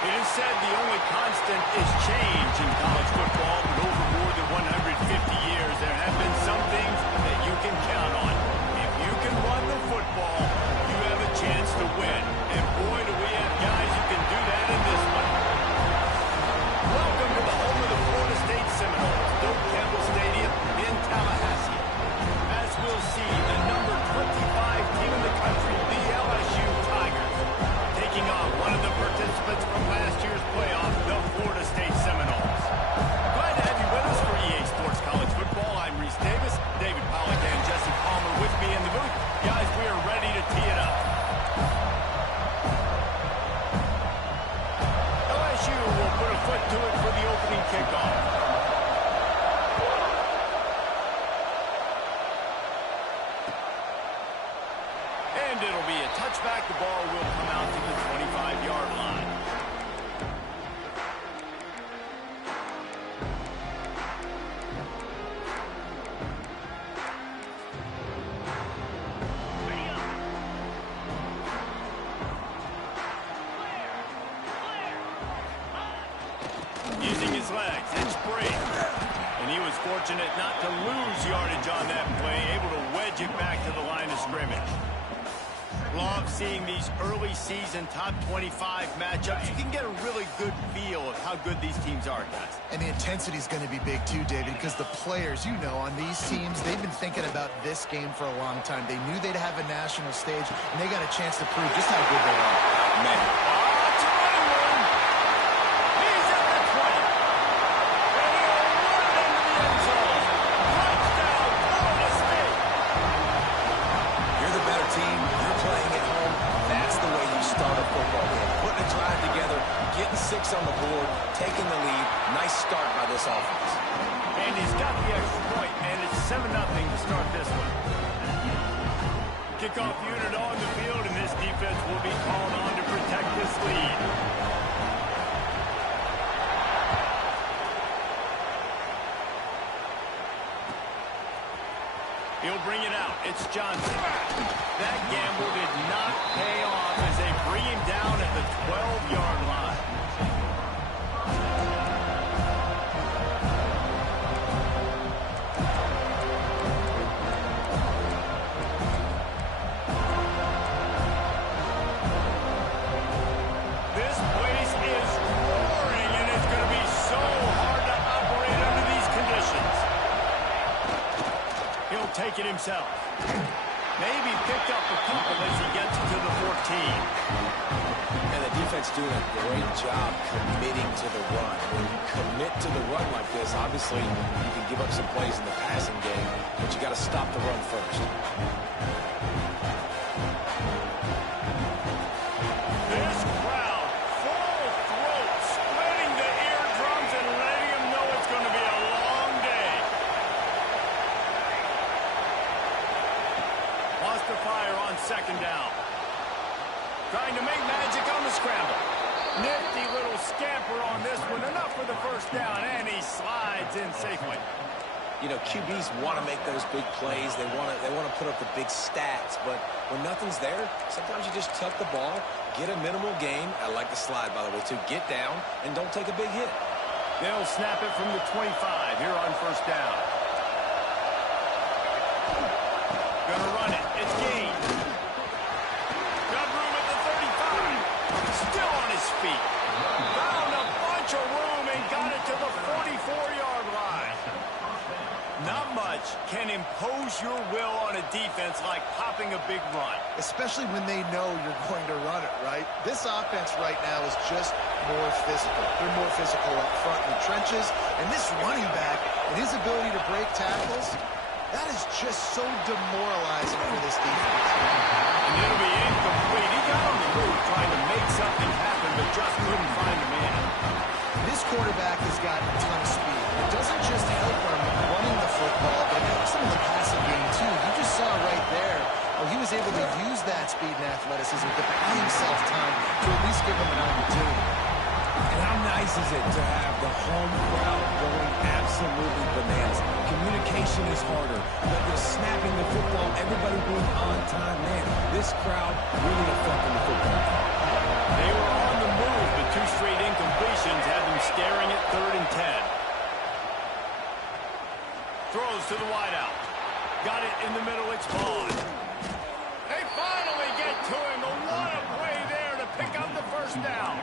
It is said the only constant is change in college football, but over more than 150 years, there have been some things that you can count on. If you can run the football, you have a chance to win. And boy, do we have guys who can do that in this one. Welcome to the home of the Florida State Seminoles, Doak Campbell Stadium in Tallahassee. As we'll see, the number 25 team in the country, the LSU Tigers, taking on one of the participants from last year's playoff, the Florida State Seminoles. Glad to have you with us for EA Sports College Football. I'm Reese Davis, David Pollack and Jesse Palmer with me in the booth. Guys, we are ready to tee it up. LSU will put a foot to it for the opening kickoff. And it'll be a touchback. The ball will come out to the 25-yard line. Using his legs, it's Brady. And he was fortunate not to lose yardage on that play, able to wedge it back to the line of scrimmage. Love seeing these early season top 25 matchups. You can get a really good feel of how good these teams are, guys. And the intensity is going to be big too, David, because the players, you know, on these teams, they've been thinking about this game for a long time. They knew they'd have a national stage, and they got a chance to prove just how good they are. Man. Six on the board, taking the lead. Nice start by this offense. And he's got the extra point, and it's 7-0 to start this one. Kickoff unit on the field, and this defense will be called on to protect this lead. He'll bring it out. It's Johnson. That gamble did not pay off as they bring him down at the 12-yard line. Take it himself. Maybe picked up a couple as he gets to the 14. And the defense doing a great job committing to the run. When you commit to the run like this, obviously you can give up some plays in the passing game, but you got to stop the run first. This crowd, full throat, splitting the eardrums and letting them know it's going to be a long day. Lost the fire on second down. Trying to make magic on the scramble. Nifty little scamper on this one. Enough for the first down, and he slides in safely. You know, QBs want to make those big plays. They want to put up the big stats. But when nothing's there, sometimes you just tuck the ball, get a minimal gain. I like the slide, by the way, too. Get down and don't take a big hit. They'll snap it from the 25 here on first down. Gonna run it. It's Gain. Got room at the 35. Still on his feet. Found a bunch of room and got it to the 44-yard line. Not much can impose your will on a defense like popping a big run. Especially when they know you're going to run it, right? This offense right now is just more physical. They're more physical up front in the trenches. And this running back and his ability to break tackles, that is just so demoralizing for this defense. And it'll be incomplete. He got on the move trying to make something happen, but just couldn't find a man. This quarterback has got a ton of speed. It doesn't just help him running the football, but it helps him in the passing game, too. You just saw right there how he was able to use that speed and athleticism to buy himself time to at least give him an opportunity. And how nice is it to have the home crowd going absolutely bananas? Communication is harder, but they're snapping the football, everybody being on time. Man, this crowd really affecting the football. They were on the move, but two straight incompletions had them staring at 3rd and 10. Throws to the wideout. Got it in the middle. It's Vaughn. They finally get to him. A what a play there to pick up the first down.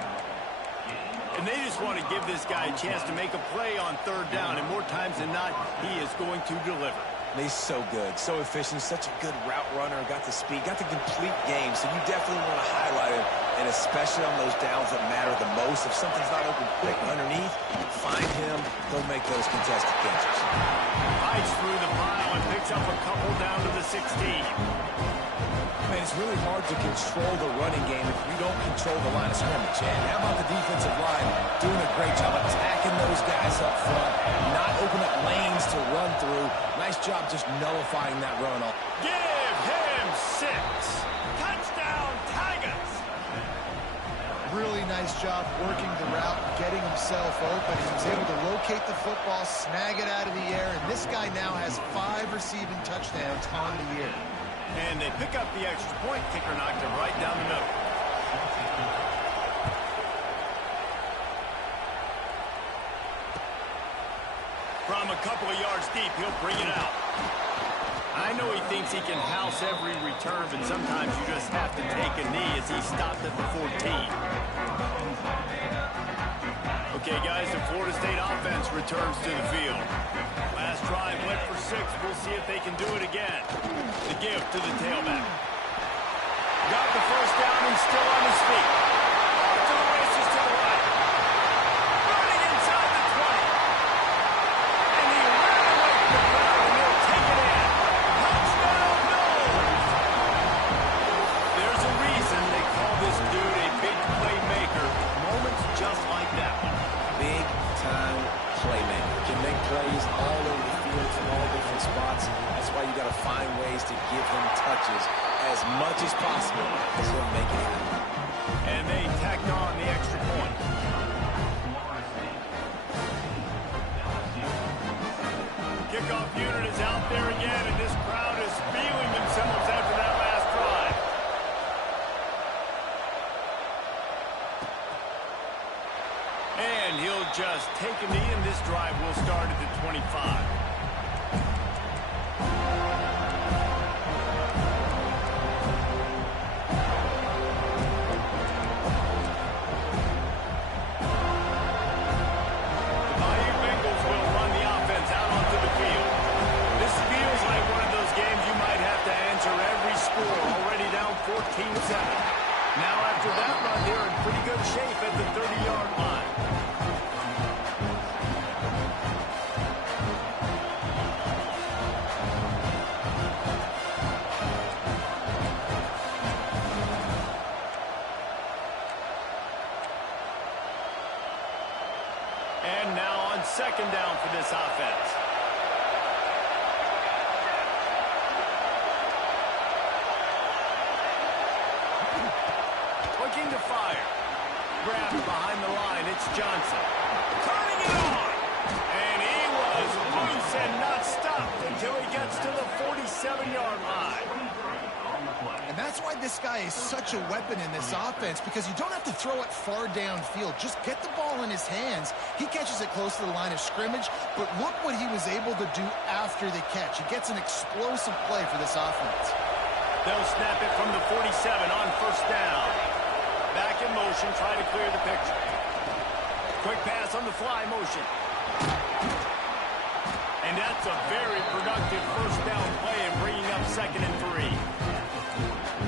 And they just want to give this guy a chance to make a play on 3rd down. And more times than not, he is going to deliver. And he's so good, so efficient, such a good route runner, got the speed, got the complete game. So you definitely want to highlight him, and especially on those downs that matter the most. If something's not open quick underneath, find him. He'll make those contested catches. Fights through the pile and picks up a couple down to the 16. Man, it's really hard to control the running game if you don't control the line of scrimmage. And how about the defensive line doing a great job attacking those guys up front, not open up lanes to run through. Nice job just nullifying that run. Give him 6. Touchdown, Tigers. Really nice job working the route, getting himself open. He was able to locate the football, snag it out of the air, and this guy now has 5 receiving touchdowns on the year. And they pick up the extra point. Kicker knocked him right down the middle. From a couple of yards deep, he'll bring it out. I know he thinks he can house every return, but sometimes you just have to take a knee as he stopped at the 14. Okay, guys, the Florida State offense returns to the field. Last drive went for 6. We'll see if they can do it again. The give to the tailback. Got the first down and still on his feet. Off to the races to the right. Running inside the 20. And he ran away from the crowd, and they'll take it in. Touchdown, Knowles! There's a reason they call this dude a big playmaker. Moments just like that one. Big-time playmaker. Can make plays all over the field from all different spots. That's why you got to find ways to give him touches as much as possible, because he'll make it happen. And they tacked on the extra point. Kickoff unit is out there again, and this crowd is feeling themselves after that last drive. And he'll just take a knee, and this drive will start at the 25. Already down 14-7. Now after that run, they're in pretty good shape at the 30-yard line. And now on 2nd down for this offense. Looking to fire. Grabbed behind the line. It's Johnson. Turning it on. And he was loose and not stopped until he gets to the 47-yard line. And that's why this guy is such a weapon in this offense, because you don't have to throw it far downfield. Just get the ball in his hands. He catches it close to the line of scrimmage, but look what he was able to do after the catch. He gets an explosive play for this offense. They'll snap it from the 47 on 1st down. Back in motion, try to clear the picture. Quick pass on the fly motion. And that's a very productive 1st down play and bringing up 2nd and 3.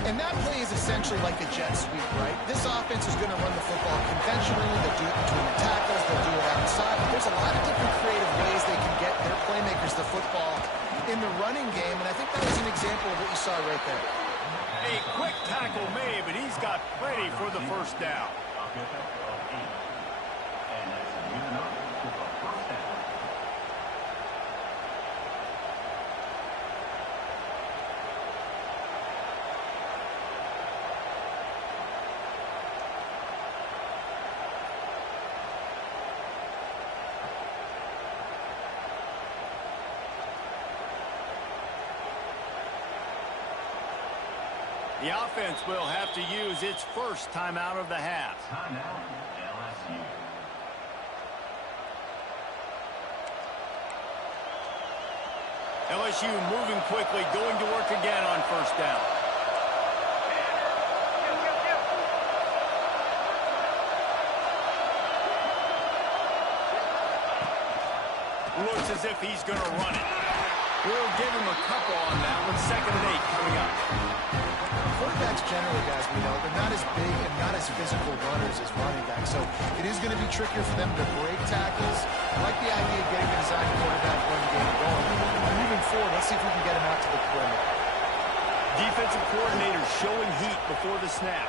And that play is essentially like a jet sweep, right? This offense is going to run the football conventionally. They'll do it between the tackles. They'll do it outside. But there's a lot of different creative ways they can get their playmakers the football in the running game. And I think that was an example of what you saw right there. A quick tackle made, but he's got plenty for the 1st down. The offense will have to use its first timeout of the half. Timeout, LSU. LSU moving quickly, going to work again on first down. Looks as if he's going to run it. We'll give him a couple on that one. 2nd and 8 coming up. Quarterbacks generally, guys, we know, they're not as big and not as physical runners as running backs, so it is going to be trickier for them to break tackles. I like the idea of getting a design quarterback run game going. Moving forward, let's see if we can get him out to the perimeter. Defensive coordinator showing heat before the snap.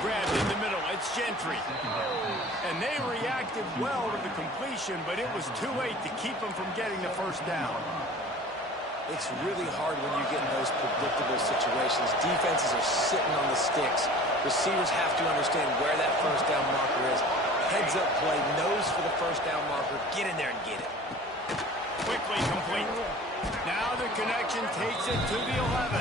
Grabbed in the middle. It's Gentry. And they reacted well to the completion, but it was too late to keep them from getting the first down. It's really hard when you get in those predictable situations. Defenses are sitting on the sticks. Receivers have to understand where that first down marker is. Heads up play, nose for the first down marker. Get in there and get it. Quickly complete. Now the connection takes it to the 11.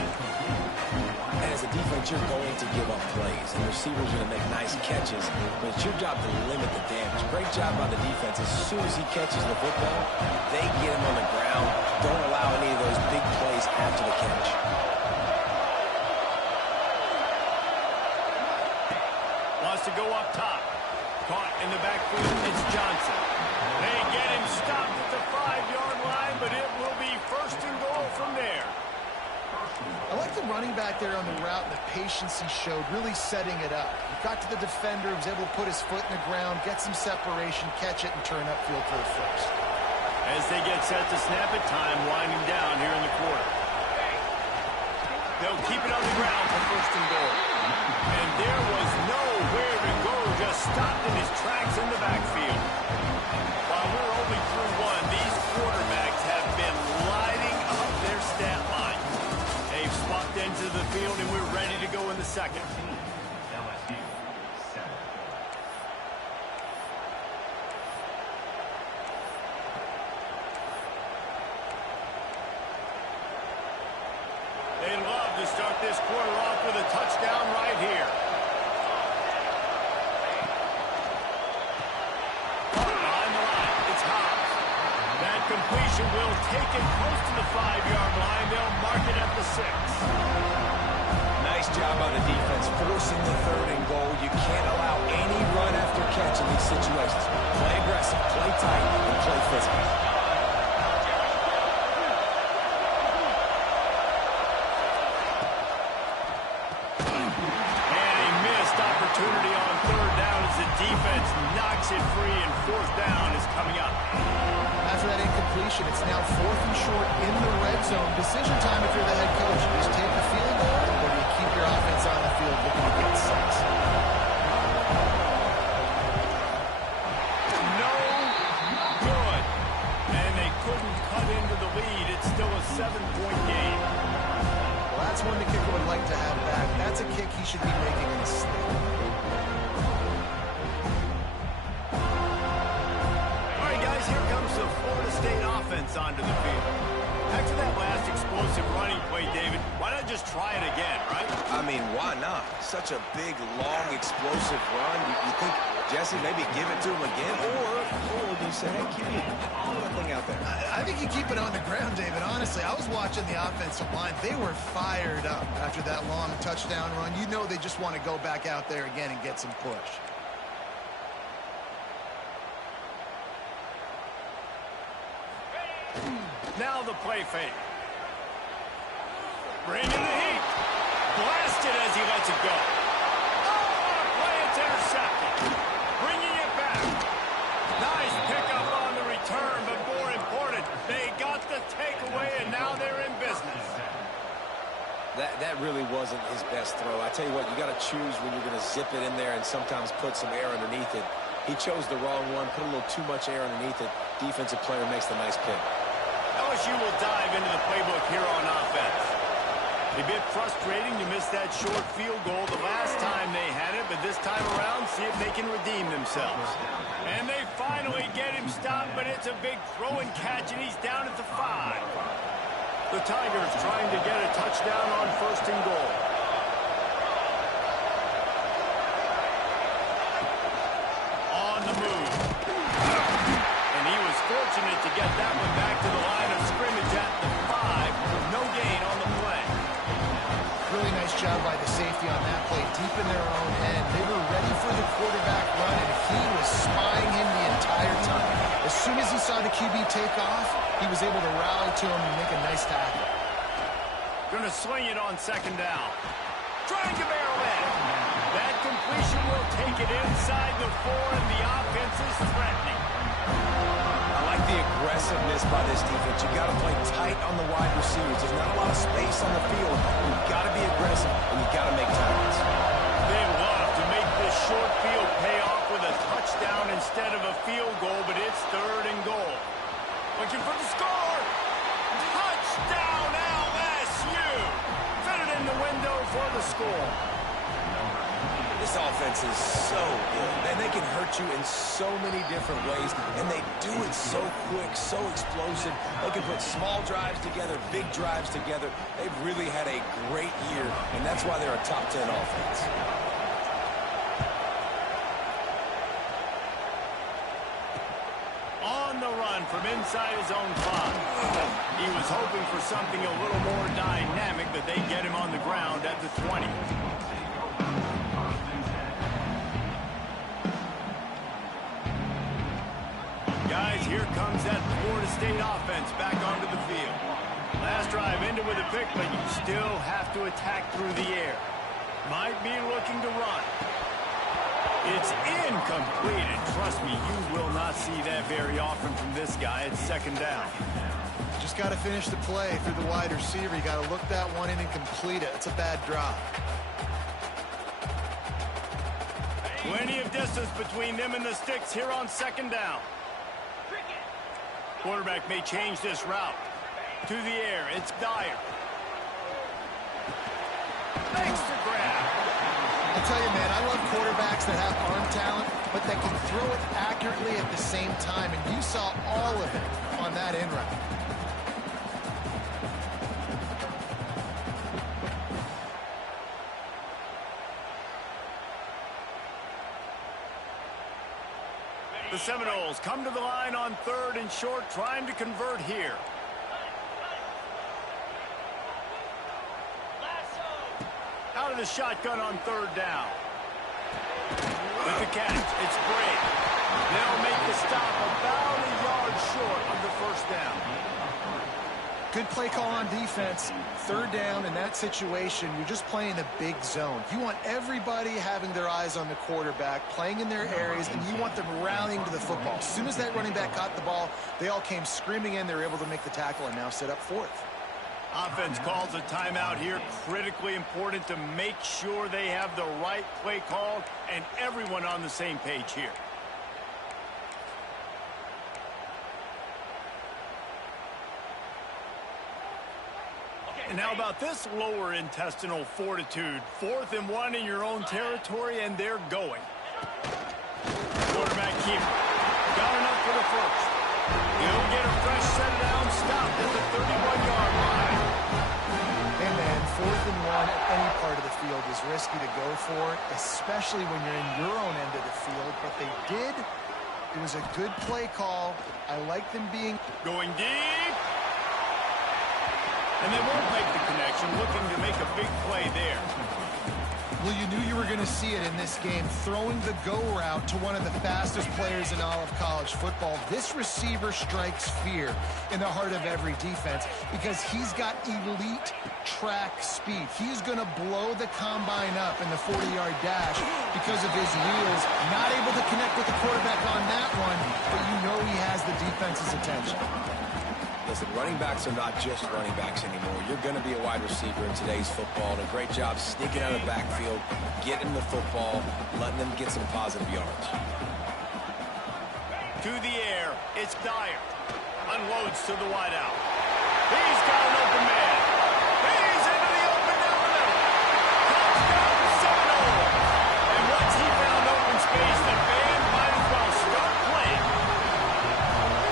And as a defense, you're going to give up plays. And receivers are going to make nice catches. But it's your job to limit the damage. Great job by the defense. As soon as he catches the football, they get him on the ground. Don't allow any of those big plays after the catch. Wants to go up top. Caught in the backfield. It's Johnson. They get him stopped at the 5-yard line, but it will be 1st and goal from there. I like the running back there on the route and the patience he showed, really setting it up. He got to the defender, was able to put his foot in the ground, get some separation, catch it, and turn upfield for the first. As they get set to snap it, time winding down here in the quarter. They'll keep it on the ground for 1st and goal. And there was nowhere to go, just stopped in his tracks in the backfield. While we're only through one, these quarterbacks have been lighting up their stat line. They've swapped into the field, and we're ready to go in the second. LSU 7. They love to start this quarter off with a touchdown right here. Behind the line, it's Hobbs. That completion will take it close to the 5-yard line. They'll mark it at the 6. Nice job on the defense, forcing the 3rd and goal. You can't allow any run after catch in these situations. Play aggressive, play tight, and play physical. Opportunity on 3rd down as the defense knocks it free, and 4th down is coming up. After that incompletion, it's now 4th and short in the red zone. Decision time if you're the head coach. You just take the field goal, or do you keep your offense on the field looking to get 6? No good. And they couldn't cut into the lead. It's still a 7-point game. Well, that's one the kicker would like to have back. That's a kick he should be making in his sleep. All right, guys, here comes the Florida State offense onto the field. After that last explosive running play, David, why not just try it again, right? I mean, why not? Such a big, long, explosive run. You think, Jesse, maybe give it to him again? Or do you say, hey, keep that thing out there? I think you keep it on the ground, David. Honestly, I was watching the offensive line. They were fired up after that long touchdown run. You know they just want to go back out there again and get some push. Now the play fake. Bring in the heat. Blasted as he lets it go. Oh, play, it's intercepted. Bringing it back. Nice pickup on the return, but more important, they got the takeaway, and now they're in business. That really wasn't his best throw. I tell you what, you got to choose when you're going to zip it in there and sometimes put some air underneath it. He chose the wrong one, put a little too much air underneath it. Defensive player makes the nice pick. LSU will dive into the playbook here on offense. A bit frustrating to miss that short field goal the last time they had it, but this time around, see if they can redeem themselves. And they finally get him stopped, but it's a big throw and catch, and he's down at the 5. The Tigers trying to get a touchdown on 1st and goal. fortunate to get that one back to the line of scrimmage at the 5. No gain on the play. Really nice job by the safety on that play, deep in their own end. They were ready for the quarterback run, and he was spying him the entire time. As soon as he saw the QB take off, he was able to rally to him and make a nice tackle. Going to swing it on second down. Trying to barrel in. That completion will take it inside the 4, and the offense is threatening. I like the aggressiveness by this defense. You've got to play tight on the wide receivers. There's not a lot of space on the field. You've got to be aggressive, and you've got to make tackles. They love to make this short field pay off with a touchdown instead of a field goal, but it's 3rd and goal. Looking for the score. Touchdown, LSU. Fit it in the window for the score. This offense is so good. Man, they can hurt you in so many different ways, and they do it so quick, so explosive. They can put small drives together, big drives together. They've really had a great year, and that's why they're a top 10 offense. On the run from inside his own 5. He was hoping for something a little more dynamic, but they get him on the ground at the 20. Guys, here comes that Florida State offense back onto the field. Last drive ended with a pick, but you still have to attack through the air. Might be looking to run. It's incomplete, and trust me, you will not see that very often from this guy. It's 2nd down. Just got to finish the play. If you're the wide receiver, you got to look that one in and complete it. It's a bad drop. Plenty of distance between them and the sticks here on 2nd down. Quarterback may change this route. To the air, it's Dyer. Makes the grab. I'll tell you, man, I love quarterbacks that have arm talent, but that can throw it accurately at the same time, and you saw all of it on that in route. The Seminoles come to the line on 3rd and short, trying to convert here. Out of the shotgun on 3rd down. With the catch, it's Bray. They'll make the stop about a yard short of the 1st down. Good play call on defense. 3rd down in that situation, you're just playing a big zone. You want everybody having their eyes on the quarterback, playing in their areas, and you want them rallying to the football. As soon as that running back caught the ball, they all came screaming in. They were able to make the tackle and now set up 4th. Offense calls a timeout here. Critically important to make sure they have the right play called and everyone on the same page here. And how about this lower intestinal fortitude? 4th and 1 in your own territory, and they're going. Quarterback keeper. Got enough for the 1st. He'll get a fresh set down, stopped at the 31-yard line. Hey, man, 4th and 1 at any part of the field is risky to go for, especially when you're in your own end of the field. But they did. It was a good play call. I like them being... Going deep. And they won't make the connection, looking to make a big play there. Well, you knew you were going to see it in this game, throwing the go route to one of the fastest players in all of college football. This receiver strikes fear in the heart of every defense because he's got elite track speed. He's going to blow the combine up in the 40-yard dash because of his wheels. Not able to connect with the quarterback on that one, but you know he has the defense's attention. Listen, running backs are not just running backs anymore. You're going to be a wide receiver in today's football, and a great job sneaking out of the backfield, getting the football, letting them get some positive yards. To the air, it's Dyer. Unloads to the wideout. He's got an open man. He's into the open down the middle. Touchdown to Seminoles. And once he found open space, the band might as well start playing.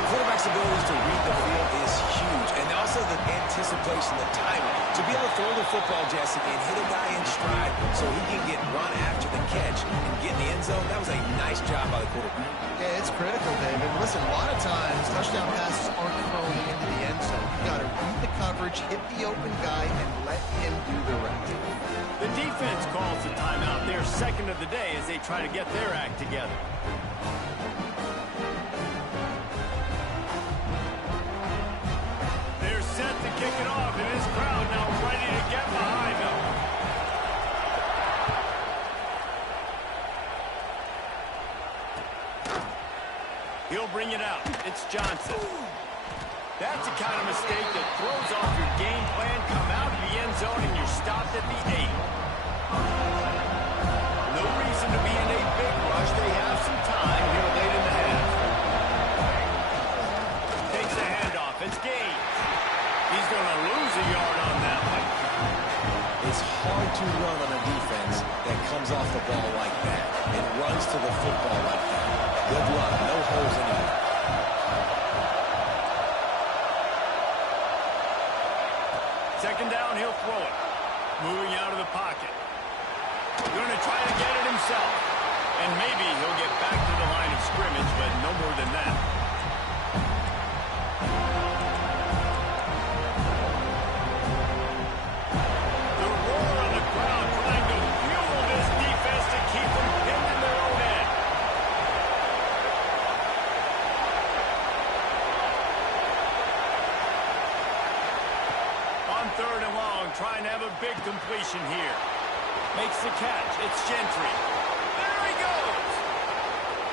Quarterback's ability to read the field is huge, and also also the anticipation, the timing. To be able to throw the football, Jesse, and hit a guy in stride so he can get run after the catch and get in the end zone, that was a nice job by the quarterback. Yeah, it's critical, David. Listen, a lot of times touchdown passes aren't thrown into the end zone. You got to read the coverage, hit the open guy, and let him do the rest. The defense calls the timeout. Their second of the day as they try to get their act together. They're set to kick it off, and this crowd now ready to get behind them. He'll bring it out. It's Johnson. That's the kind of mistake that throws off your game plan. Come out of the end zone, and you're stopped at the 8. No reason to be in a big rush. They have some time here late in the half. Takes the handoff. It's Gaines. He's going to lose a yard on that one. It's hard to run on a defense that comes off the ball like that and runs to the football like that. Good luck. No holes anywhere. Second down, he'll throw it. Moving out of the pocket. Going to try to get it himself. And maybe he'll get back to the line of scrimmage, but no more than that. The roar on the crowd trying to fuel this defense to keep them pinned in their own end. On third and long, trying to have a big completion here. Makes the catch. It's Gentry. There he goes.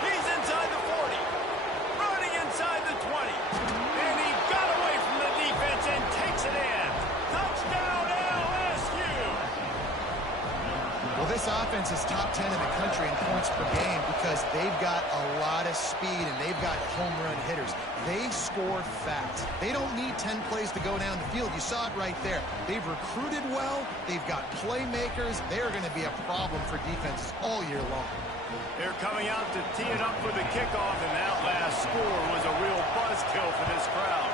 He's inside the 40. Running inside the 20. And he got away from the defense and takes it in. Touchdown, LSU. Well, this offense is top 10 in the country in points per game because they've got a lot of speed and they've got home run hitters. They score fast. They don't need 10 plays to go down the field. You saw it right there. They've recruited well. They've got playmakers. They're going to be a problem for defenses all year long. They're coming out to tee it up for the kickoff, and that last score was a real buzzkill for this crowd.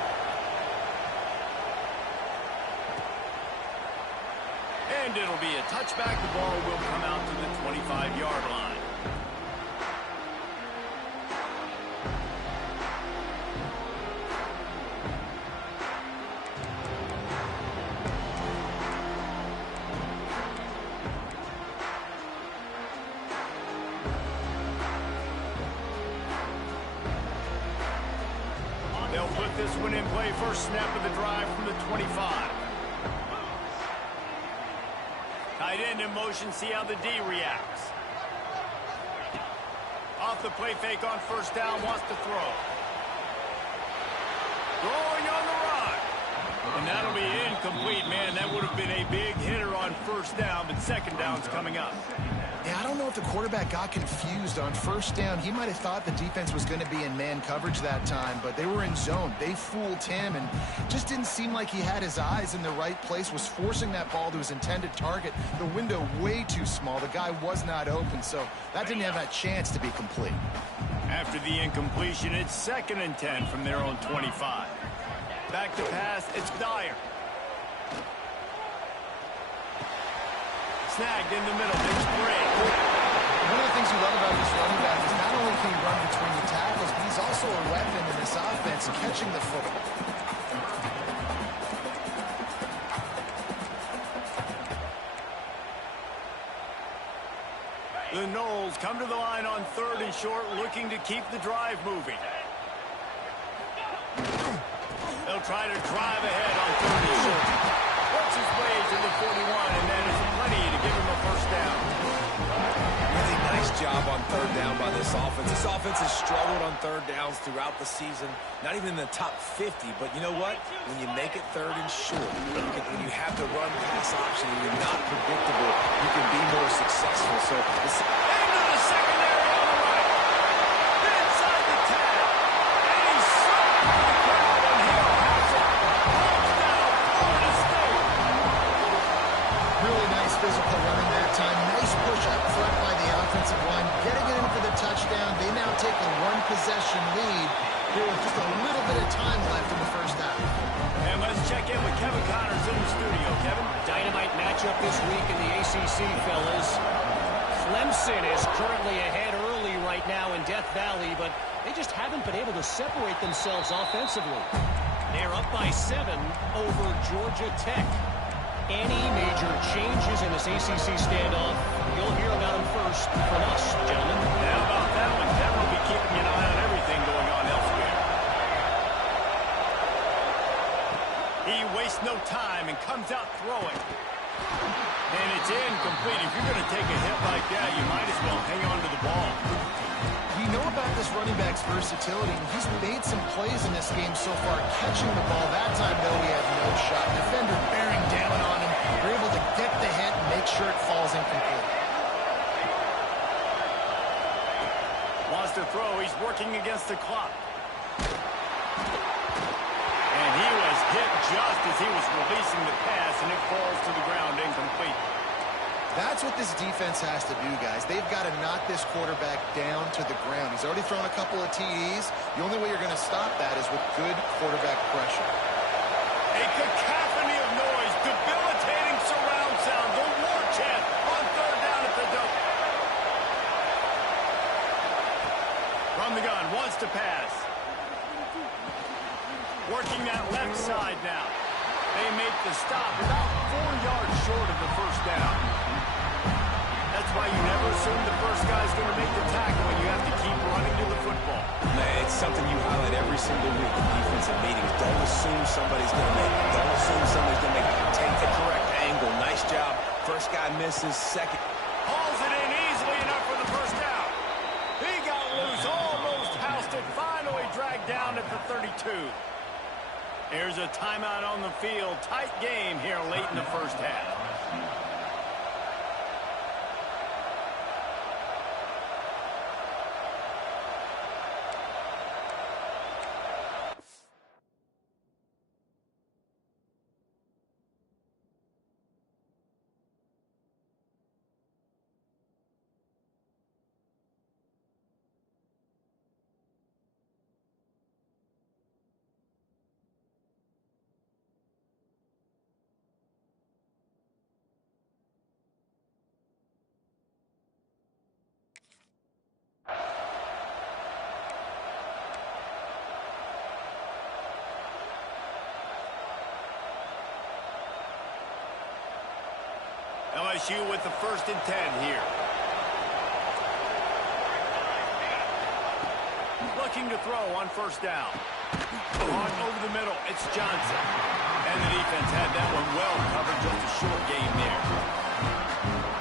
And it'll be a touchback. The ball will come out to the 25-yard line. They'll put this one in play. First snap of the drive from the 25. Tight end in motion. See how the D reacts. Off the play fake on first down. Wants to throw. Throwing on the run. And that'll be incomplete, man. That would have been a big hitter on first down, but second down's coming up. Yeah, I don't know if the quarterback got confused on first down. He might have thought the defense was going to be in man coverage that time, but they were in zone. They fooled him and just didn't seem like he had his eyes in the right place, was forcing that ball to his intended target. The window way too small. The guy was not open, so that didn't have that chance to be complete. After the incompletion, it's 2nd and 10 from their own 25. Back to pass, it's Dyer. Snagged in the middle, there's Bray. One of the things we love about this running back is not only can he run between the tackles, but he's also a weapon in this offense, catching the football. The Knowles come to the line on 3rd and short, looking to keep the drive moving. They'll try to drive ahead on 3rd and short. Works his way to the 41, and that is plenty to give him a first down. Really nice job on 3rd down by this offense. This offense has struggled on 3rd downs throughout the season. Not even in the top 50, but you know what? When you make it 3rd and short, when you have the run-pass option and you're not predictable, you can be more successful. So it's Into the secondary on the right. Inside the 10. And he's struck by the crowd, and he'll have it. Touchdown, Florida State. Really nice physical running that time. Nice push up front by the offensive line. Getting it in for the touchdown. They now take a one-possession lead here with just a little bit of time left in the first half. And let's Let's check in with Kevin Connors in the studio. Kevin? Dynamite matchup this week in the ACC, fellas. Clemson is currently ahead early right now in Death Valley, but they just haven't been able to separate themselves offensively. They're up by 7 over Georgia Tech. Any major changes in this ACC standoff, you'll hear about them first from us, gentlemen. How about that one? Kevin will be keeping an eye on everything going on elsewhere. He wastes no time and comes out throwing. And it's incomplete. If you're going to take a hit like that, you might as well hang on to the ball. We know about this running back's versatility, and he's made some plays in this game so far, catching the ball. That time, though, he had no shot. Defender bearing down on him. They're able to get the hit and make sure it falls incomplete. Wants to throw. He's working against the clock. And he was hit just as he was releasing the pass, and it falls to the ground incomplete. That's what this defense has to do, guys. They've got to knock this quarterback down to the ground. He's already thrown a couple of TDs. The only way you're going to stop that is with good quarterback pressure. A cacophony of noise, debilitating surround sound, the war chant on third down at the dope. From the gun, wants to pass. Working that left side now. They make the stop about 4 yards short of the first down. That's why you never assume the first guy's going to make the tackle and you have to keep running to the football. Man, it's something you highlight every single week in defensive meetings. Don't assume somebody's going to make it. Don't assume somebody's going to make it. Take the correct angle. Nice job. First guy misses. Second. Hauls it in easily enough for the first down. He got loose, almost housed it, finally dragged down at the 32. Here's a timeout on the field. Tight game here late in the first half. LSU with the 1st and 10 here. Looking to throw on first down. On over the middle, it's Johnson. And the defense had that one well covered, just a short game there.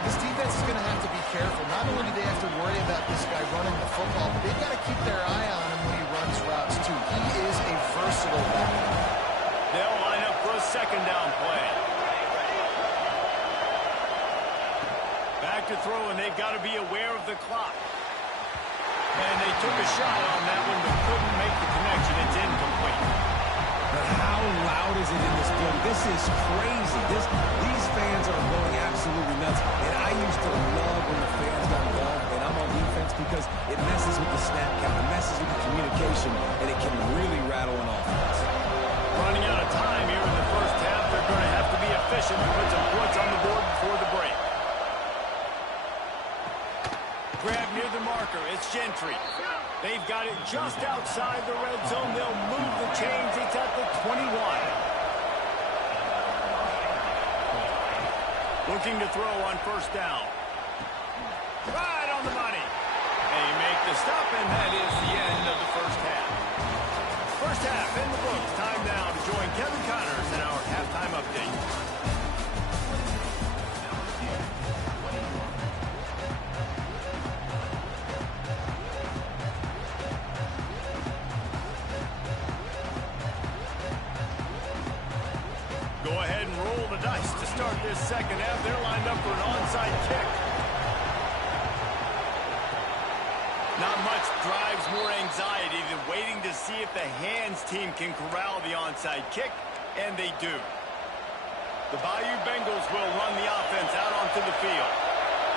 This defense is going to have to be careful. Not only do they have to worry about this guy running the football, but they've got to keep their eye on him when he runs routes, too. He is a versatile back. They'll line up for a second down play. Back to throw, and they've got to be aware of the clock. And they took a shot on that one, but couldn't make the connection. It's incomplete. But how loud is it in this building? This is crazy. These fans are going absolutely nuts. And I used to love when the fans got involved, and I'm on defense because it messes with the snap count, it messes with the communication, and it can really rattle an offense. Running out of time here in the first half. They're going to have to be efficient to put some points on the board before the break. Grab near the marker. It's Gentry. They've got it just outside the red zone. They'll move the chains. It's at the 21. Looking to throw on first down. Right on the money. They make the stop, and that is the end of the first half. First half in the books. Time now to join Kevin Connors in our halftime update. Go ahead and roll the dice to start this second half. They're lined up for an onside kick. Not much drives more anxiety than waiting to see if the hands team can corral the onside kick, and they do. The Bayou Bengals will run the offense out onto the field.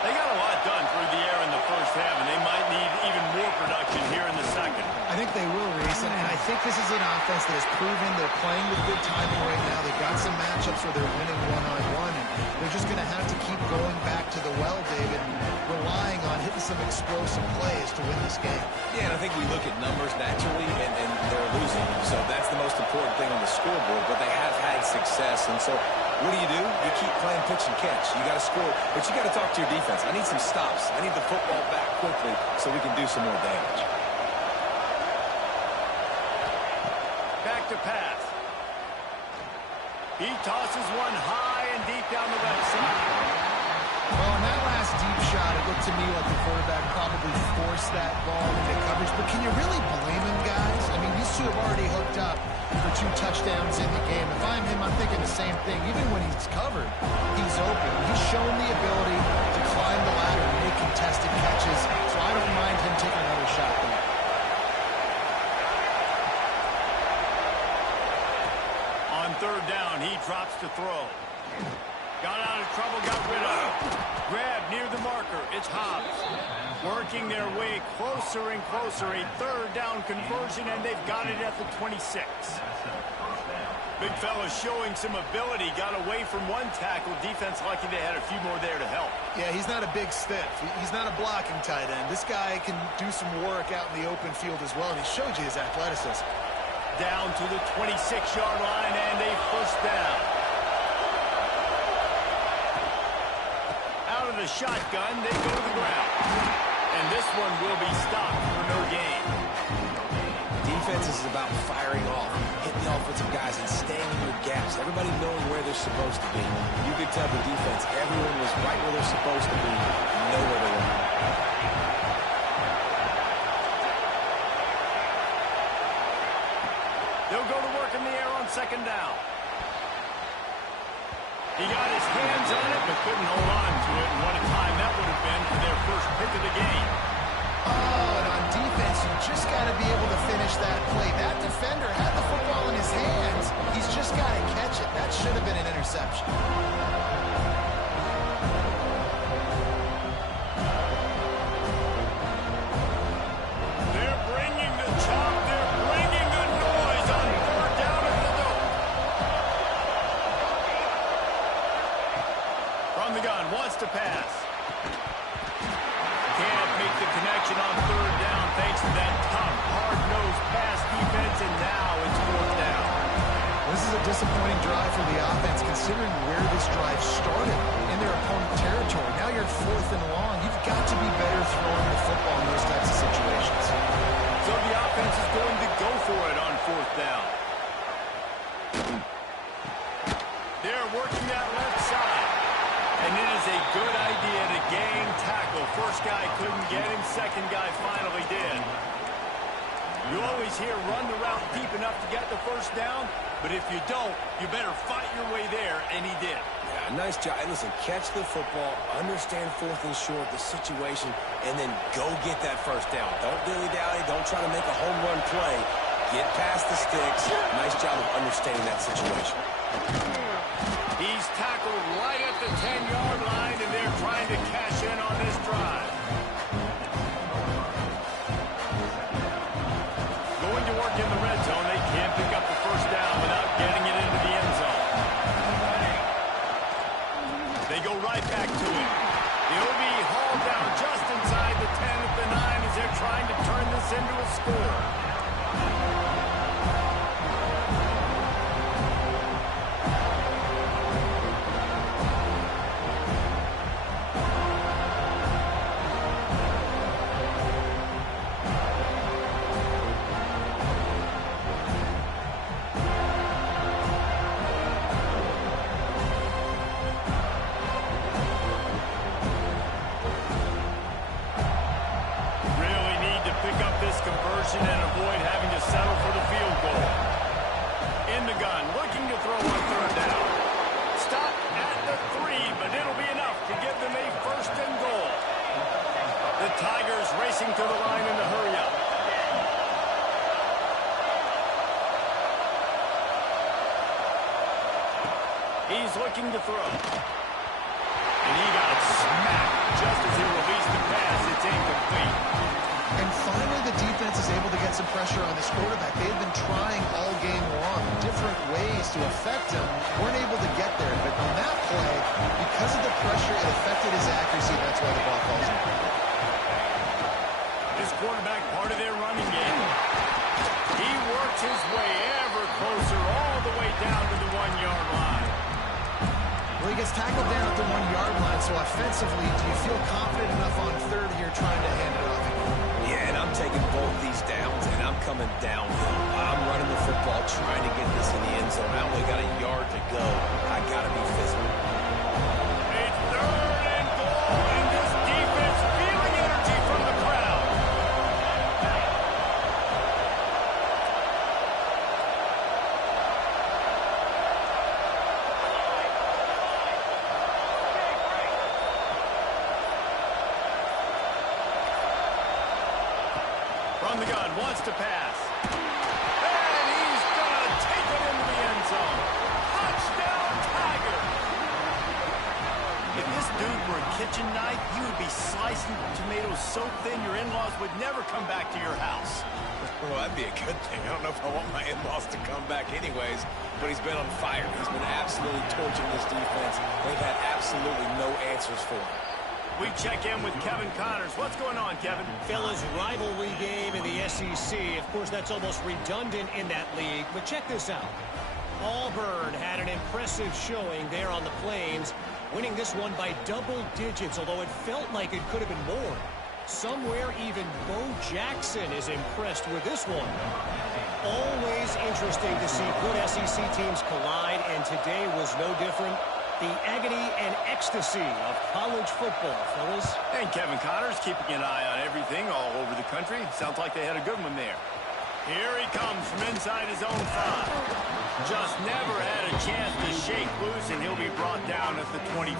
They got a lot done through the air in the first half, and they might need even more production here in the second. I think they will, Reese, and I think this is an offense that has proven they're playing with good timing right now. They've got some matchups where they're winning one-on-one, and they're just going to have to keep going back to the well, David, and relying on hitting some explosive plays to win this game. Yeah, and I think we look at numbers naturally, and they're losing. So that's the most important thing on the scoreboard, but they have had success. And so what do? You keep playing pitch and catch. You got to score, but you got to talk to your defense. I need some stops. I need the football back quickly so we can do some more damage. Back to pass. He tosses one high and deep down the right side. Well, in that last deep shot, it looked to me like the quarterback probably forced that ball into coverage. But can you really blame him, guys? I mean, these two have already hooked up for 2 touchdowns in the game. If I'm him, I'm thinking the same thing. Even when he's covered, he's open. He's shown the ability to climb the ladder and make contested catches. So I don't mind him taking another shot there. On third down, he drops to throw. Got out of trouble, got rid of it. Grab near the marker. It's Hobbs. Working their way closer and closer. A third down conversion, and they've got it at the 26. Big fella showing some ability. Got away from one tackle. Defense lucky they had a few more there to help. Yeah, he's not a big stiff. He's not a blocking tight end. This guy can do some work out in the open field as well, and he showed you his athleticism. Down to the 26-yard line, and a first down. Out of the shotgun, they go to the ground. And this one will be stopped for no gain. Defense is about firing off, hitting the offensive guys, and staying in your gaps. Everybody knowing where they're supposed to be. You could tell the defense, everyone was right where they're supposed to be, nowhere to run. They'll go to work in the air on second down. He got his hands on it, but couldn't hold on to it. And what a time that would have been for their first pick of the game. Oh, and on defense, you just got to be able to finish that play. That defender had the football in his hands. He's just got to catch it. That should have been an interception. They're bringing the chop. They're bringing the noise on third down in the dope. From the gun, wants to pass. Can't make the connection on third down thanks to that tough, hard-nosed pass defense, and now it's fourth down. This is a disappointing drive for the offense, considering where this drive started in their opponent territory. Now you're 4th and long. You've got to be better throwing the football in those types of situations. So the offense is going to go for it on fourth down. They're working that left side. And it is a good idea to gang tackle. First guy couldn't get him. Second guy finally did. You always hear run the route deep enough to get the first down, but if you don't, you better fight your way there, and he did. Yeah, nice job. Hey, listen, catch the football, understand 4th and short, the situation, and then go get that first down. Don't dilly-dally. Don't try to make a home run play. Get past the sticks. Nice job of understanding that situation. He's tackled right at the 10-yard line, and they're trying to cash in on this drive. Going to work in the red zone. They can't pick up the first down without getting it into the end zone. They go right back to it. The OB hauled down just inside the 10 at the 9 as they're trying to turn this into a score. And avoid having to settle for the field goal. In the gun, looking to throw on third down. Stop at the 3, but it'll be enough to give them a first and goal. The Tigers racing to the line in the hurry-up. He's looking to throw. And he got smacked Just as he released the pass, it's incomplete. And finally, the defense is able to get some pressure on this quarterback. They've been trying all game long, different ways to affect him. Weren't able to get there. But on that play, because of the pressure, it affected his accuracy. That's why the ball falls in. This quarterback, part of their running game. He works his way ever closer all the way down to the 1-yard line. Well, he gets tackled down at the 1-yard line. So offensively, do you feel confident enough on third here trying to hand it off? Yeah, and I'm taking both these downs, and I'm coming downhill. I'm running the football, trying to get this in the end zone. I only got a yard to go. I got to be physical. It's third and goal, and this defense feeling energy from the crowd. From the gun, wants to pass. And he's going to take it into the end zone. Touchdown, Tigers! If this dude were a kitchen knife, he would be slicing tomatoes so thin your in-laws would never come back to your house. Well, that'd be a good thing. I don't know if I want my in-laws to come back anyways, but he's been on fire. He's been absolutely torching this defense. They've had absolutely no answers for him. We check in with Kevin Connors. What's going on, Kevin? Fellas, rivalry game in the SEC. Of course, that's almost redundant in that league. But check this out. Auburn had an impressive showing there on the Plains, winning this one by double digits, although it felt like it could have been more. Somewhere even Bo Jackson is impressed with this one. Always interesting to see good SEC teams collide, and today was no different. The agony and ecstasy of college football, fellas. And Kevin Connors keeping an eye on everything all over the country. Sounds like they had a good one there. Here he comes from inside his own 5. Just never had a chance to shake loose, and he'll be brought down at the 24.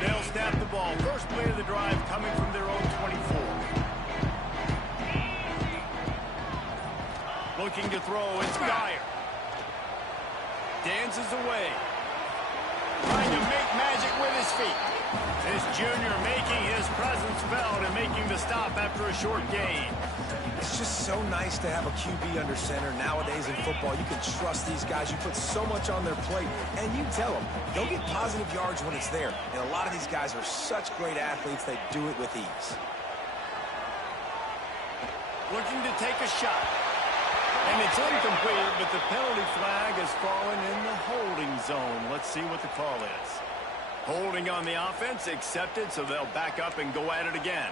They'll snap the ball. First play of the drive coming from their own 24. Looking to throw, it's Geyer. Dances away. Trying to make magic with his feet. This junior making his presence felt and making the stop after a short gain. It's just so nice to have a QB under center. Nowadays in football, you can trust these guys. You put so much on their plate, and you tell them, they'll get positive yards when it's there. And a lot of these guys are such great athletes, they do it with ease. Looking to take a shot. And it's incomplete, but the penalty flag has fallen in the holding zone. Let's see what the call is. Holding on the offense, accepted, so they'll back up and go at it again.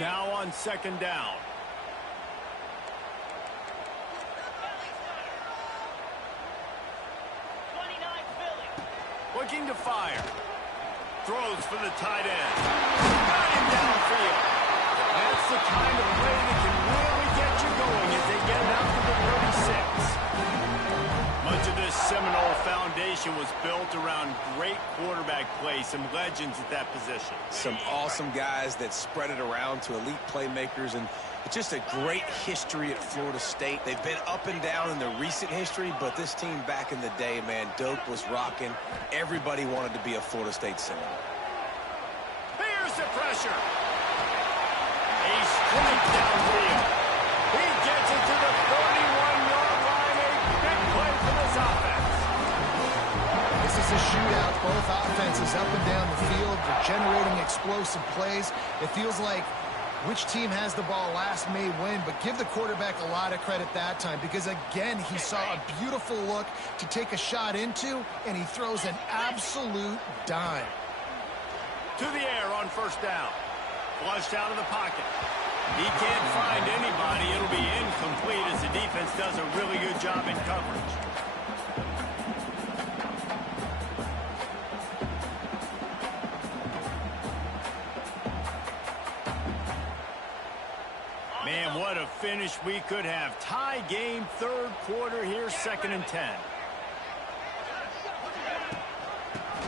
Now on second down. Looking to fire. Throws for the tight end. Got him downfield. That's the kind of play that can really get you going as they get it out to the 36. Much of this Seminole foundation was built around great quarterback play, some legends at that position. Some awesome guys that spread it around to elite playmakers, and it's just a great history at Florida State. They've been up and down in the recent history, but this team back in the day, man, Doak was rocking. Everybody wanted to be a Florida State Seminole. Here's the pressure. A strike downfield. He gets it to the 31-yard line. A big play for this offense. This is a shootout. Both offenses up and down the field. They're generating explosive plays. It feels like which team has the ball last may win, but give the quarterback a lot of credit that time because, again, he saw a beautiful look to take a shot into, and he throws an absolute dime. To the air on first down. Flushed out of the pocket. He can't find anybody. It'll be incomplete as the defense does a really good job in coverage. Man, what a finish we could have. Tie game, third quarter here, 2nd and 10.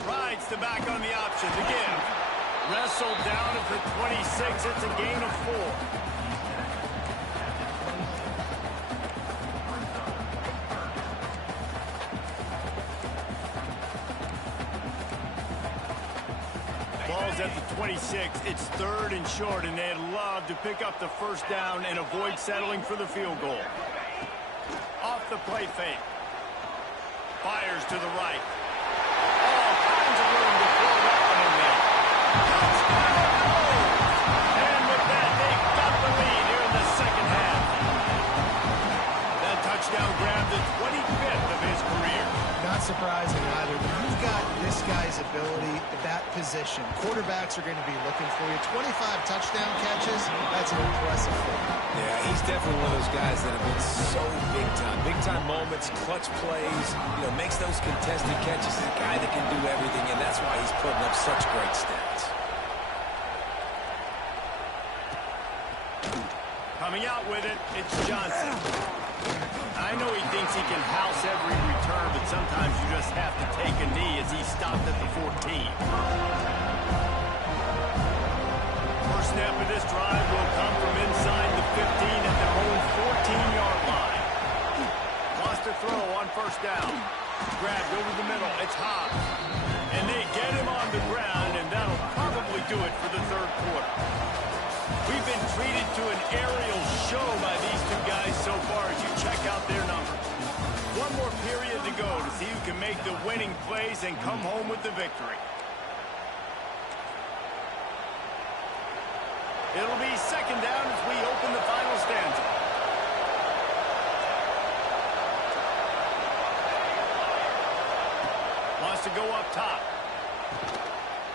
Tried to back on the option to give. Wrestled down at the 26. It's a gain of 4. Ball's at the 26. It's 3rd and short, and they'd love to pick up the first down and avoid settling for the field goal. Off the play fake. Fires to the right. All kinds of room to throw that one in there. Touchdown, goal! And with that, they've got the lead here in the second half. That touchdown grabbed the 25th of his career. Not surprising either. When you've got this guy's ability at that position, quarterbacks are going to be looking for you. 25 touchdown catches, that's an impressive thing. Yeah, he's definitely one of those guys that have been so big time. Big time moments, clutch plays, makes those contested catches. He's a guy that can do everything, and that's why he's putting up such great stats. Coming out with it, it's Johnson. I know he thinks he can house every return, but sometimes you just have to take a knee as he stopped at the 14. First snap of this drive will come from inside the 15 at their own 14-yard line. Wants to throw on first down. Grabbed over the middle. It's Hobbs. And they get him on the ground, and that'll probably do it for the third quarter. We've been treated to an aerial show by these two guys so far as you check out their numbers. One more period to go to see who can make the winning plays and come home with the victory. It'll be second down as we open the final stanza. Wants to go up top.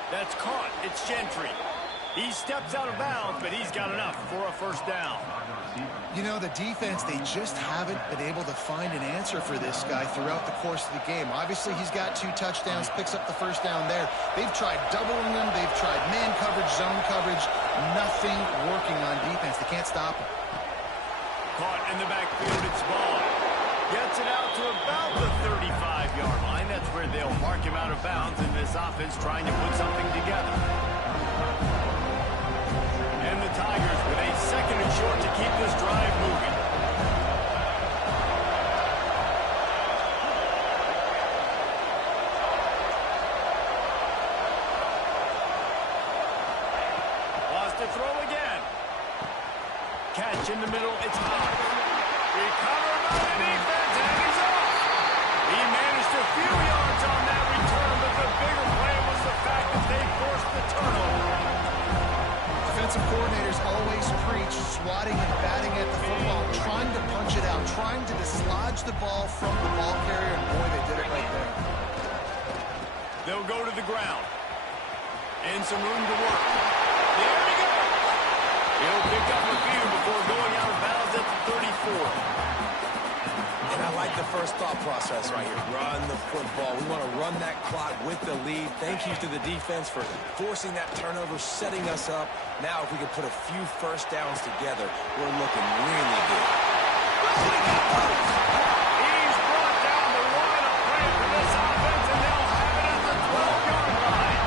That's caught. It's Gentry. He steps out of bounds, but he's got enough for a first down. You know, the defense, they just haven't been able to find an answer for this guy throughout the course of the game. Obviously, he's got 2 touchdowns, picks up the first down there. They've tried doubling him. They've tried man coverage, zone coverage. Nothing working on defense. They can't stop him. Caught in the backfield, it's Ball. Gets it out to about the 35-yard line. That's where they'll mark him out of bounds in this offense trying to put something together. And the Tigers with a 2nd and short to keep this drive moving. Wants to throw again. Catch in the middle, it's Hobbs. Recovered by the defense, and he's off. He managed a few yards on that return, but the bigger play was the fact that they forced the turnover. Defensive coordinators always preach swatting and batting at the football, trying to punch it out, trying to dislodge the ball from the ball carrier, and boy, they did it right there. They'll go to the ground. And some room to work. There he goes. He'll pick up a few before going out of bounds at the 34. And I like the first thought process right here. Run the football. We want to run that clock with the lead. Thank you to the defense for forcing that turnover, setting us up. Now, if we can put a few first downs together, we're looking really good. He's brought down the line of play for this offense, and they'll have it at the 12-yard line.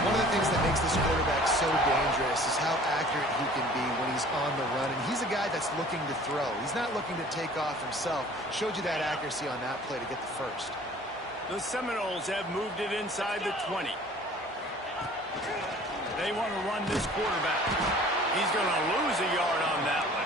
One of the things that makes this quarterback so dangerous is how accurate he can be when he's on the run. And he's a guy that's looking to throw. He's not looking to take off himself. Showed you that accuracy on that play to get the first. The Seminoles have moved it inside the 20. They want to run this quarterback. He's going to lose a yard on that one.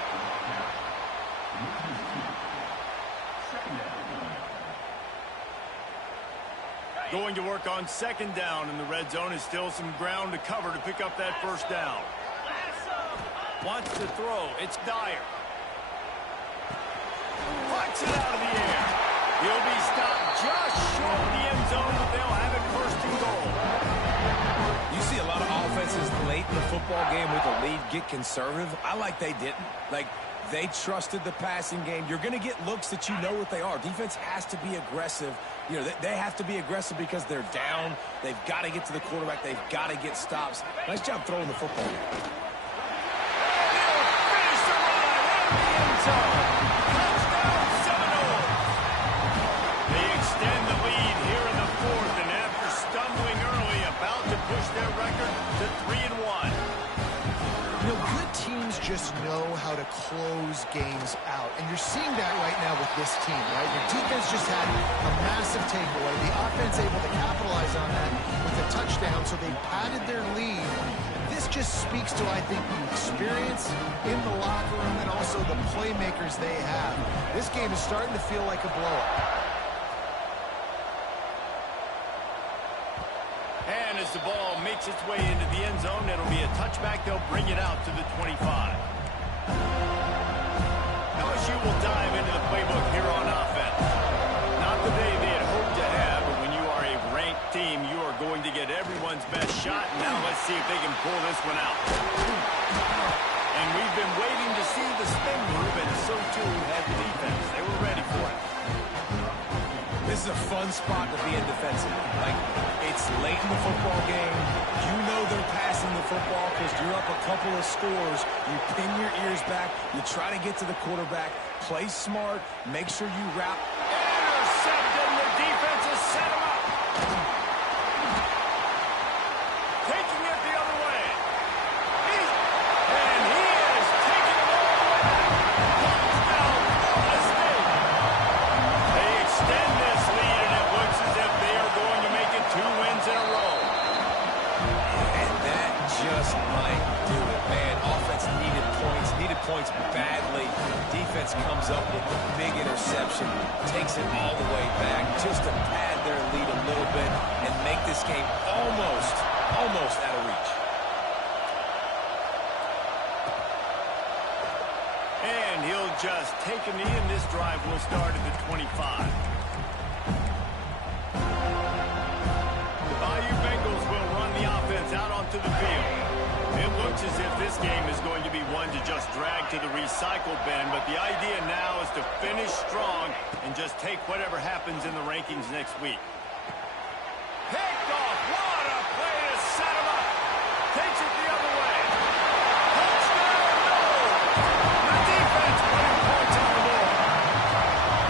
Going to work on 2nd down in the red zone. Is still some ground to cover to pick up that first down. Wants to throw. It's Dyer. Puts it out of the air. He'll be stopped just short of the end zone, but they'll have it 1st and goal. You see a lot of offenses late in the football game with a lead get conservative. I like they didn't. Like, they trusted the passing game. You're going to get looks that you know what they are. Defense has to be aggressive. You know, they have to be aggressive because they're down. They've got to get to the quarterback. They've got to get stops. Nice job throwing the football. They'll finish the run in the end zone. Touchdown, Seminoles. They extend the lead here in the 4th, and after And you're seeing that right now with this team, right? Your defense just had a massive takeaway. The offense able to capitalize on that with a touchdown, so they padded their lead. This just speaks to, I think, the experience in the locker room and also the playmakers they have. This game is starting to feel like a blowout. And as the ball makes its way into the end zone, it'll be a touchback. They'll bring it out to the 25. LSU will dive into the playbook here on offense. Not the day they had hoped to have, but when you are a ranked team, you are going to get everyone's best shot. Now let's see if they can pull this one out. And we've been waiting to see the spin move, and so too had the defense. They were ready for it. This is a fun spot to be in defensively. Like, it's late in the football game. You know they're passing the football because you're up a couple of scores. You pin your ears back. You try to get to the quarterback. Play smart. Make sure you wrap. Intercepted. The defense has set him up. Taking it the other way. And he is taking it all the way back. Touchdown, Florida State. They extend this lead, and it looks as if they are going to make it 2 wins in a row. And that just might do it, man. Offense needed points badly. Defense comes up with the big interception, takes it all the way back just to pad their lead a little bit and make this game almost out of reach. And he'll just take a knee, and this drive will start at the 25. The Bayou Bengals will run the offense out onto the field. It looks as if this game is going to be one to just drag to the recycle bin, but the idea now is to finish strong and just take whatever happens in the rankings next week. Picked off. What a play to set him up. Takes it the other way. Touchdown, no. The defense putting points on the board.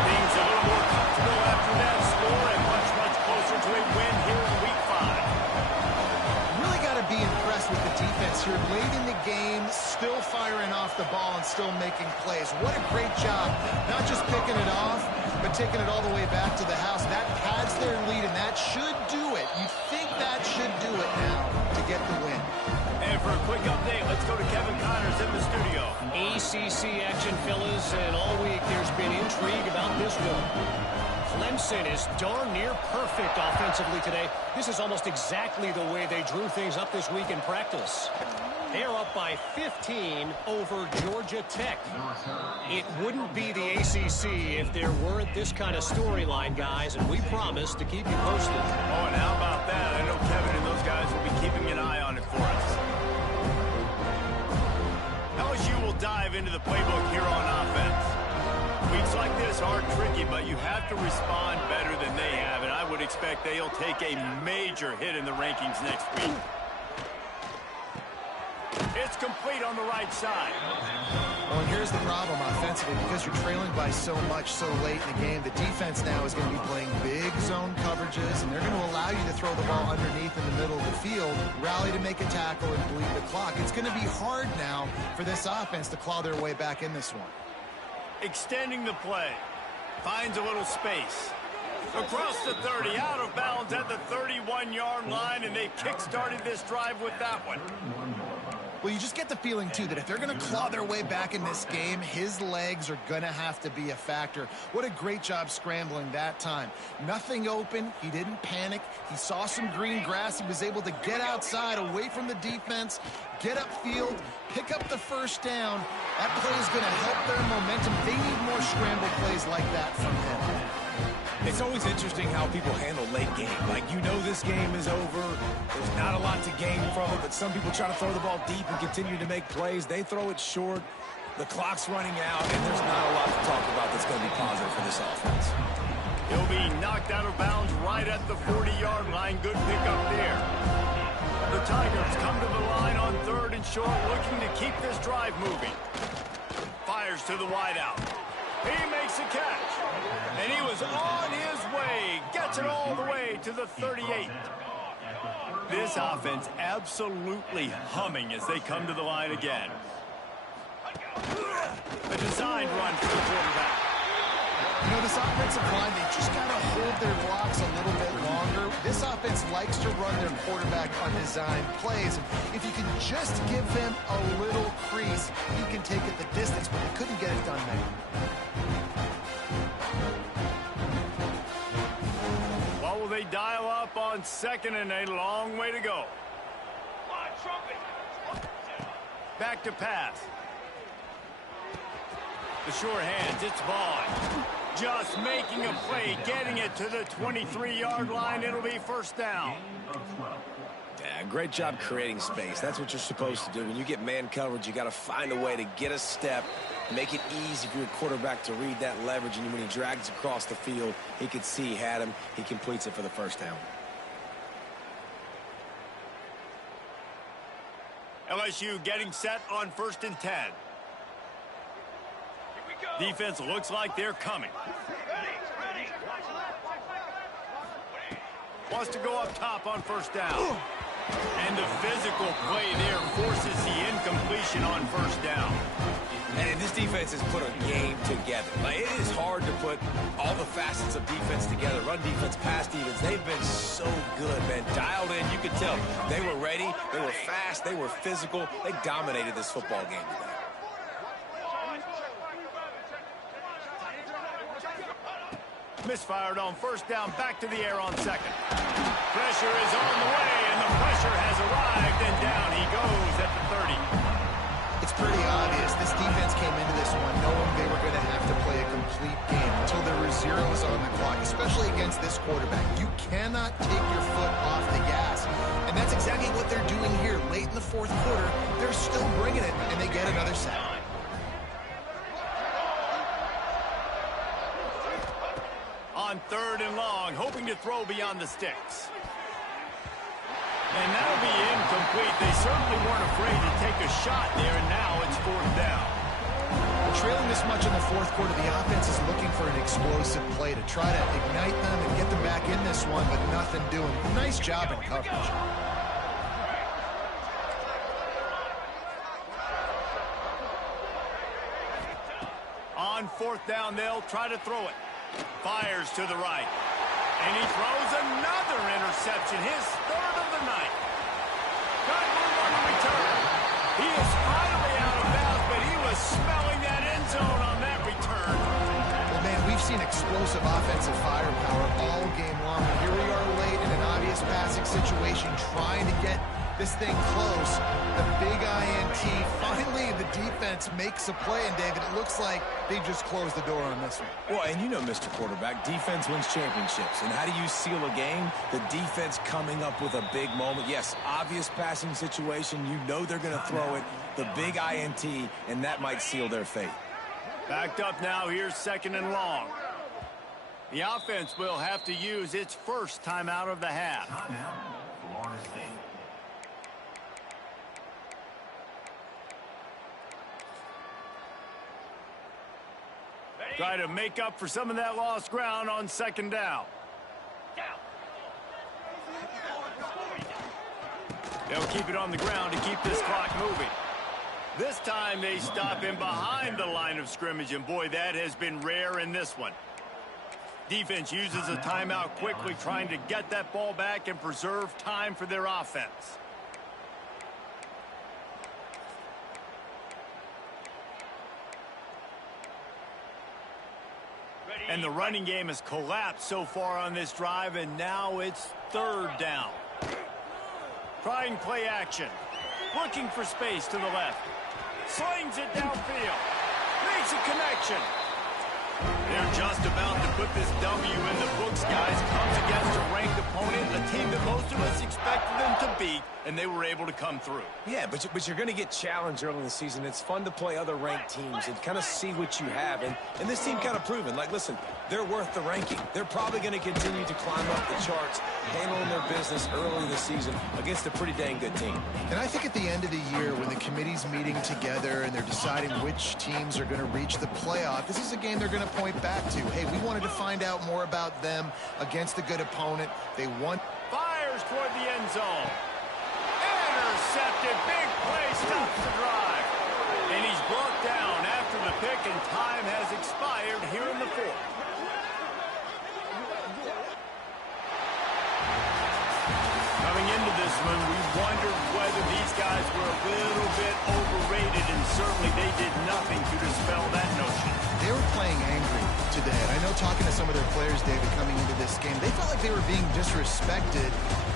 Things a little more comfortable after that score and much closer to a win here in week 5. Really got to be impressed with the defense here late in the game, still firing off the ball and still making plays. What a great job, not just picking it off, but taking it all the way back to the house. That pads their lead, and that should do it. You think that should do it now to get the win. And for a quick update, let's go to Kevin Connors in the studio. ACC action, fellas, and all week there's been intrigue about this one. Clemson is darn near perfect offensively today. This is almost exactly the way they drew things up this week in practice. They're up by 15 over Georgia Tech. It wouldn't be the ACC if there weren't this kind of storyline, guys, and we promise to keep you posted. Oh, and how about that? I know Kevin and those guys will be keeping an eye on it for us. LSU will dive into the playbook here on offense. Weeks like this are tricky, but you have to respond better than they have, and I would expect they'll take a major hit in the rankings next week. It's complete on the right side. Well, and here's the problem offensively, because you're trailing by so much so late in the game. The defense now is going to be playing big zone coverages, and they're going to allow you to throw the ball underneath in the middle of the field, rally to make a tackle, and bleed the clock. It's going to be hard now for this offense to claw their way back in this one. Extending the play. Finds a little space. Across the 30, out of bounds at the 31-yard line, and they kick-started this drive with that one. Well, you just get the feeling, too, that if they're going to claw their way back in this game, his legs are going to have to be a factor. What a great job scrambling that time. Nothing open. He didn't panic. He saw some green grass. He was able to get outside, away from the defense, get upfield, pick up the first down. That play is going to help their momentum. They need more scramble plays like that from him. It's always interesting how people handle late game. Like, you know this game is over. There's not a lot to gain from it, but some people try to throw the ball deep and continue to make plays. They throw it short. The clock's running out, and there's not a lot to talk about that's going to be positive for this offense. He'll be knocked out of bounds right at the 40-yard line. Good pickup there. The Tigers come to the line on 3rd and short, looking to keep this drive moving. Fires to the wideout. He makes a catch. And he was on his way. Gets it all the way to the 38. This offense absolutely humming as they come to the line again. A designed run for the quarterback. You know, this offensive line, they just got to hold their blocks a little bit longer. This offense likes to run their quarterback on designed plays. And if you can just give him a little crease, he can take it the distance, but they couldn't get it done there. What will they dial up on second and a long way to go? Back to pass. The short hands, it's Vaughn. Just making a play, getting it to the 23-yard line. It'll be first down. Yeah, great job creating space. That's what you're supposed to do. When you get man coverage, you got to find a way to get a step, make it easy for your quarterback to read that leverage. And when he drags across the field, he could see he had him. He completes it for the first down. LSU getting set on 1st and 10. Defense looks like they're coming. Wants to go up top on first down. And the physical play there forces the incompletion on first down. And this defense has put a game together. Like, it is hard to put all the facets of defense together. Run defense, pass defense. They've been so good, man. Dialed in, you could tell. They were ready. They were fast. They were physical. They dominated this football game today. Misfired on first down, back to the air on second. Pressure is on the way, and the pressure has arrived, and down he goes at the 30. It's pretty obvious. This defense came into this one knowing they were going to have to play a complete game until there were zeros on the clock, especially against this quarterback. You cannot take your foot off the gas, and that's exactly what they're doing here. Late in the fourth quarter, they're still bringing it, and they get another sack. On 3rd and long, hoping to throw beyond the sticks. And that'll be incomplete. They certainly weren't afraid to take a shot there, and now it's 4th down. Trailing this much in the fourth quarter, the offense is looking for an explosive play to try to ignite them and get them back in this one, but nothing doing. Nice job in coverage. On 4th down, they'll try to throw it. Fires to the right. And he throws another interception, his 3rd of the night. Got room on the return. He is finally out of bounds, but he was smelling that end zone on that return. Well, man, we've seen explosive offensive firepower all game long. And here we are late in an obvious passing situation, trying to get this thing close. The big INT. Finally, the defense makes a play, and David, it looks like they just closed the door on this one. Well, and you know, Mr. Quarterback, defense wins championships. And how do you seal a game? The defense coming up with a big moment. Yes, obvious passing situation. You know they're going to throw it. The big INT, and that might seal their fate. Backed up now. Here's 2nd and long. The offense will have to use its first timeout of the half. Timeout, Florida State. Try to make up for some of that lost ground on 2nd down. They'll keep it on the ground to keep this clock moving. This time they stop him behind the line of scrimmage, and boy, that has been rare in this one. Defense uses a timeout quickly, trying to get that ball back and preserve time for their offense. And the running game has collapsed so far on this drive, and now it's 3rd down. Trying play action. Looking for space to the left. Slings it downfield. Makes a connection. They're just about to put this W in the books, guys. Comes against a ranked opponent, a team that most of us expected them to beat, and they were able to come through. Yeah, but you're going to get challenged early in the season. It's fun to play other ranked teams and kind of see what you have. And this team kind of proven, like, listen, they're worth the ranking. They're probably going to continue to climb up the charts, handling their business early in the season against a pretty dang good team. And I think at the end of the year, when the committee's meeting together and they're deciding which teams are going to reach the playoff, this is a game they're going to point back to. Hey, we wanted to find out more about them against a good opponent. They won. Fires toward the end zone. Intercepted. Big play stops the drive. And he's brought down after after the pick, and time has expired here in the fourth. Coming into this one, we wondered whether these guys were a little bit overrated, and certainly they did nothing to dispel that notion. They were playing angry today. And I know talking to some of their players, David, coming into this game, they felt like they were being disrespected.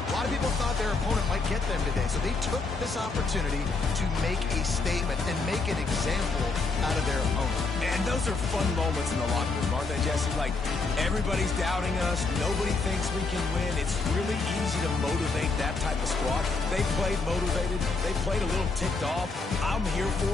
A lot of people thought their opponent might get them today, so they took this opportunity to make a statement and make an example out of their opponent. And those are fun moments in the locker room, aren't they, Jesse? Like, everybody's doubting us. Nobody thinks we can win. It's really easy to motivate that type of squad. They played motivated. They played a little ticked off. I'm here for it.